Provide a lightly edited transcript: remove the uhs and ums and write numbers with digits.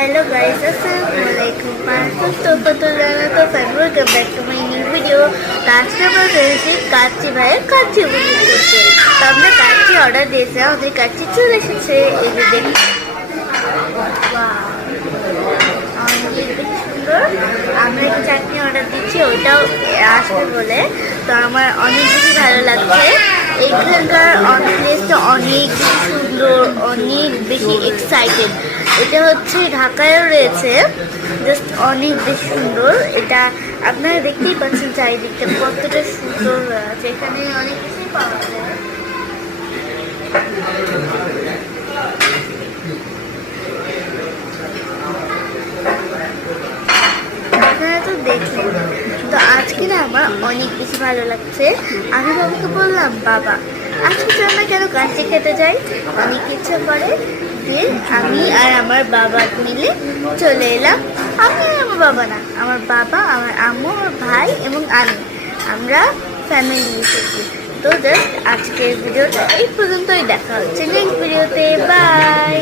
Hello guys, Assalamualaikum. Welcome back to my new video. Last time I received kacchi ভাইয়ের কাচ্চি উপভোগ করতে। তো আমরা কাচ্চি অর্ডার দিয়েছি, আমাদের কাচ্চি চলে এসেছে। এই যে দেখুন, অনেক বেশি সুন্দর। আমরা একটা চাটনি অর্ডার দিচ্ছি, ওটাও আসবে বলে। তো আমার অনেক বেশি ভালো লাগছে। এইখানকার প্লেসটা অনেক বেশি সুন্দর, অনেক বেশি এক্সাইটেড। এটা হচ্ছে ঢাকায়ও রয়েছে, জাস্ট অনেক বেশি সুন্দর। এটা আপনারা দেখতেই পাচ্ছেন চারিদিকটা কতটা সুন্দর আছে। এখানে অনেক কিছুই পাওয়া যায়। আপনারা তো দেখলেন। তো আজকে না আমার অনেক বেশি ভালো লাগছে। আমি বাবাকে বললাম, বাবা আজকে চল না কেন কাচ্চি খেতে যাই। অনেক ইচ্ছা করে যে আমি আর আমার বাবা মিলে চলে এলাম। আমি আর আমার বাবা না, আমার বাবা, আমার আম্মু, আমার ভাই এবং আমরা ফ্যামিলি এসেছি। তো জাস্ট আজকের ভিডিওটা এই পর্যন্তই। দেখা হচ্ছে নেক্সট ভিডিওতে। বাই।